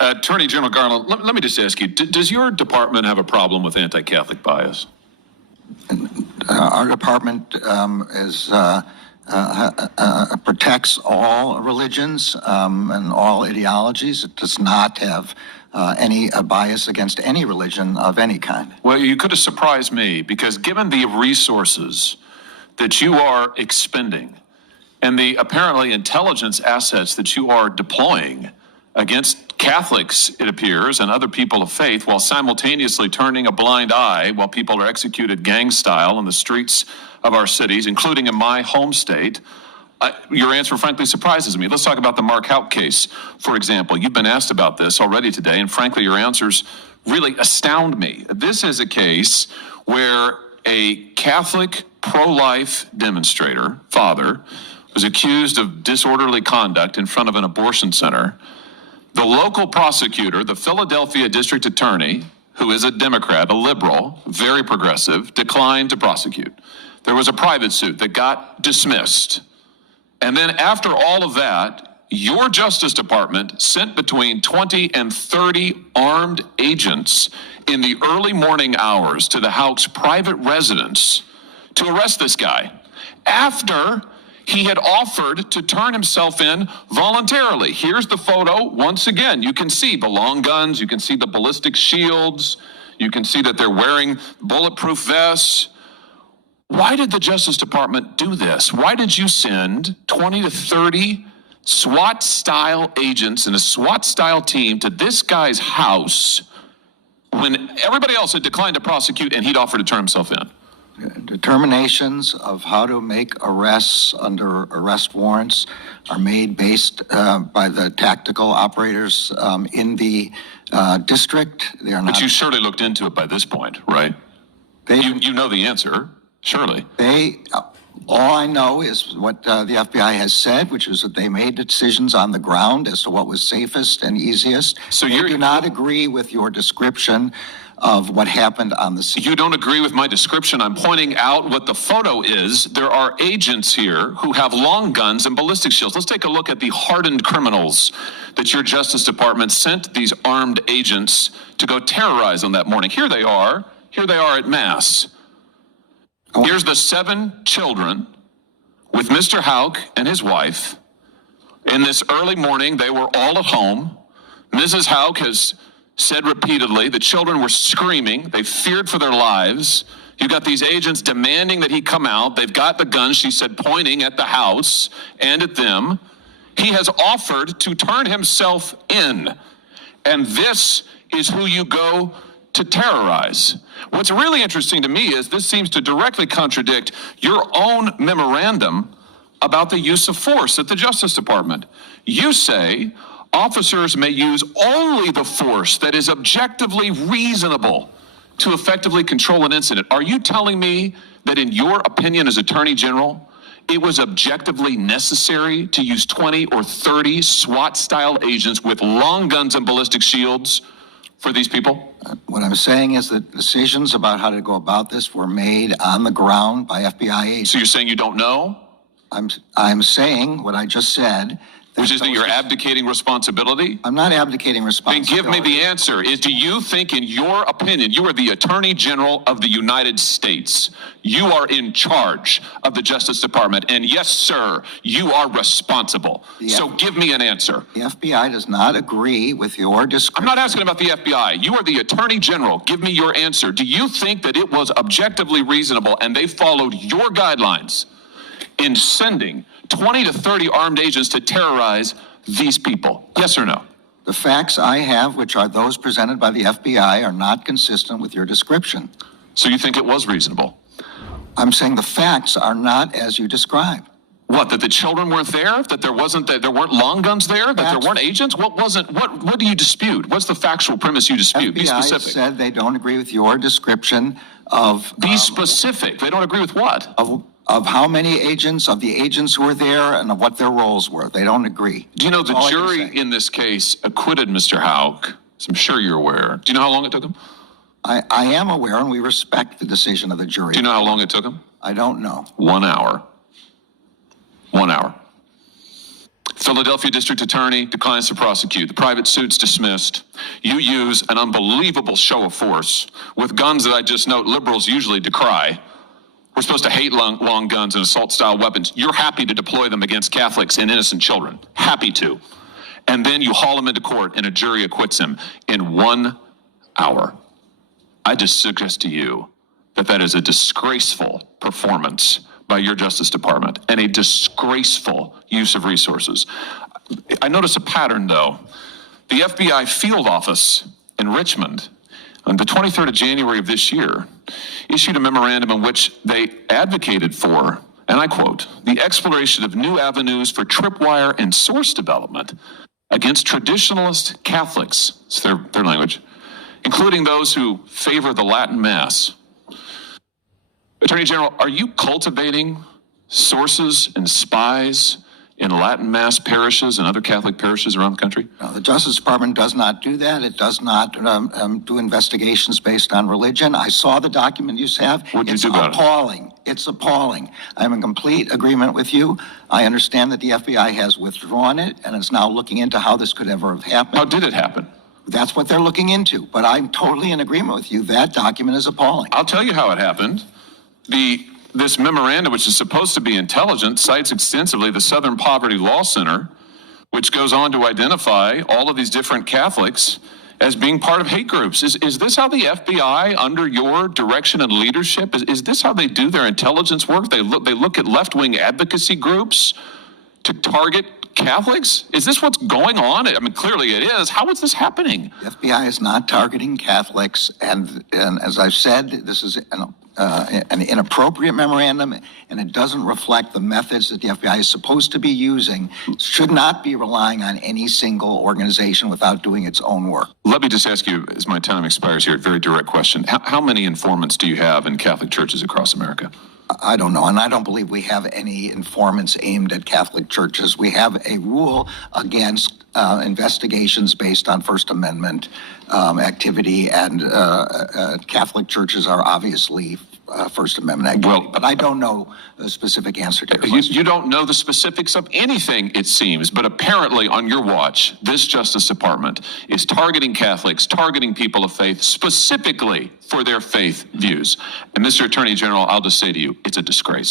Attorney General Garland, let me just ask you, does your department have a problem with anti-Catholic bias? Our department protects all religions and all ideologies. It does not have any bias against any religion of any kind. Well, you could have surprised me, because given the resources that you are expending and the apparently intelligence assets that you are deploying against Catholics, it appears, and other people of faith, while simultaneously turning a blind eye while people are executed gang style in the streets of our cities, including in my home state, your answer frankly surprises me. Let's talk about the Mark Houck case, for example. You've been asked about this already today, and frankly, your answers really astound me. This is a case where a Catholic pro-life demonstrator, father, was accused of disorderly conduct in front of an abortion center. The local prosecutor, the Philadelphia district attorney, who is a Democrat, a liberal, very progressive, declined to prosecute. There was a private suit that got dismissed. And then after all of that, your Justice Department sent between 20 and 30 armed agents in the early morning hours to the Houck's private residence to arrest this guy after he had offered to turn himself in voluntarily. Here's the photo. Once again, you can see the long guns, you can see the ballistic shields, you can see that they're wearing bulletproof vests. Why did the Justice Department do this? Why did you send 20 to 30 SWAT-style agents and a SWAT-style team to this guy's house when everybody else had declined to prosecute and he'd offered to turn himself in? Determinations of how to make arrests under arrest warrants are made based by the tactical operators in the district. They are not. But you surely looked into it by this point, right? You know the answer, surely. All I know is what the FBI has said, which is that they made decisions on the ground as to what was safest and easiest. So you do not agree with your description of what happened on the scene. You don't agree with my description. I'm pointing out what the photo is. There are agents here who have long guns and ballistic shields. Let's take a look at the hardened criminals that your Justice Department sent these armed agents to go terrorize on that morning. Here they are at Mass. Here's the 7 children with Mr. Houck and his wife. In this early morning, they were all at home. Mrs. Houck has said repeatedly the children were screaming. They feared for their lives. You got these agents demanding that he come out. They've got the guns, she said, pointing at the house and at them. He has offered to turn himself in. And this is who you go to terrorize. What's really interesting to me is this seems to directly contradict your own memorandum about the use of force at the Justice Department. You say officers may use only the force that is objectively reasonable to effectively control an incident. Are you telling me that in your opinion as Attorney General, it was objectively necessary to use 20 or 30 SWAT-style agents with long guns and ballistic shields for these people? What I'm saying is that decisions about how to go about this were made on the ground by FBI agents. So you're saying you don't know? I'm saying what I just said. Which is that you're abdicating responsibility? I'm not abdicating responsibility. Then give me the answer. Do you think, in your opinion, you are the Attorney General of the United States? You are in charge of the Justice Department. And yes, sir, you are responsible. So give me an answer. The FBI does not agree with your description. I'm not asking about the FBI. You are the Attorney General. Give me your answer. Do you think that it was objectively reasonable and they followed your guidelines in sending 20 to 30 armed agents to terrorize these people? Yes or no? The facts I have, which are those presented by the FBI, are not consistent with your description. So you think it was reasonable? I'm saying the facts are not as you describe. What, that the children weren't there? That there weren't long guns there? That there weren't agents? What do you dispute? What's the factual premise you dispute? Be specific. FBI said they don't agree with your description of... Be specific. They don't agree with what? Of how many agents, of the agents who were there, and of what their roles were. They don't agree. Do you know the jury in this case acquitted Mr. Houck? So I'm sure you're aware. Do you know how long it took him? I am aware, and we respect the decision of the jury. Do you know how long it took him? I don't know. 1 hour. 1 hour. Philadelphia District Attorney declines to prosecute. The private suit's dismissed. You use an unbelievable show of force with guns that I just note liberals usually decry. We're supposed to hate long guns and assault-style weapons. You're happy to deploy them against Catholics and innocent children. Happy to. And then you haul him into court and a jury acquits him in 1 hour. I just suggest to you that that is a disgraceful performance by your Justice Department and a disgraceful use of resources. I notice a pattern, though. The FBI field office in Richmond, on the 23rd of January of this year, issued a memorandum in which they advocated for, and I quote, the exploration of new avenues for tripwire and source development against traditionalist Catholics, it's their language, including those who favor the Latin Mass. Attorney General, are you cultivating sources and spies in Latin Mass parishes and other Catholic parishes around the country? No, the Justice Department does not do that. It does not do investigations based on religion. I saw the document you have. What did you do about it? Appalling. It's appalling. I'm in complete agreement with you. I understand that the FBI has withdrawn it and is now looking into how this could ever have happened. How did it happen? That's what they're looking into. But I'm totally in agreement with you. That document is appalling. I'll tell you how it happened. This memorandum, which is supposed to be intelligent, cites extensively the Southern Poverty Law Center, which goes on to identify all of these different Catholics as being part of hate groups. Is this how the FBI, under your direction and leadership, is this how they do their intelligence work? They look at left-wing advocacy groups to target Catholics? Is this what's going on? I mean, clearly it is. How is this happening? The FBI is not targeting Catholics, and as I've said, this is an inappropriate memorandum, and it doesn't reflect the methods that the FBI is supposed to be using. It should not be relying on any single organization without doing its own work. Let me just ask you, as my time expires here, a very direct question. How many informants do you have in Catholic churches across America? I don't know, and I don't believe we have any informants aimed at Catholic churches. We have a rule against investigations based on First Amendment activity, and Catholic churches are obviously First Amendment activity. But I don't know the specific answer to your question. You don't know the specifics of anything, it seems, but apparently on your watch, this Justice Department is targeting Catholics, targeting people of faith, specifically for their faith views. And Mr. Attorney General, I'll just say to you, it's a disgrace.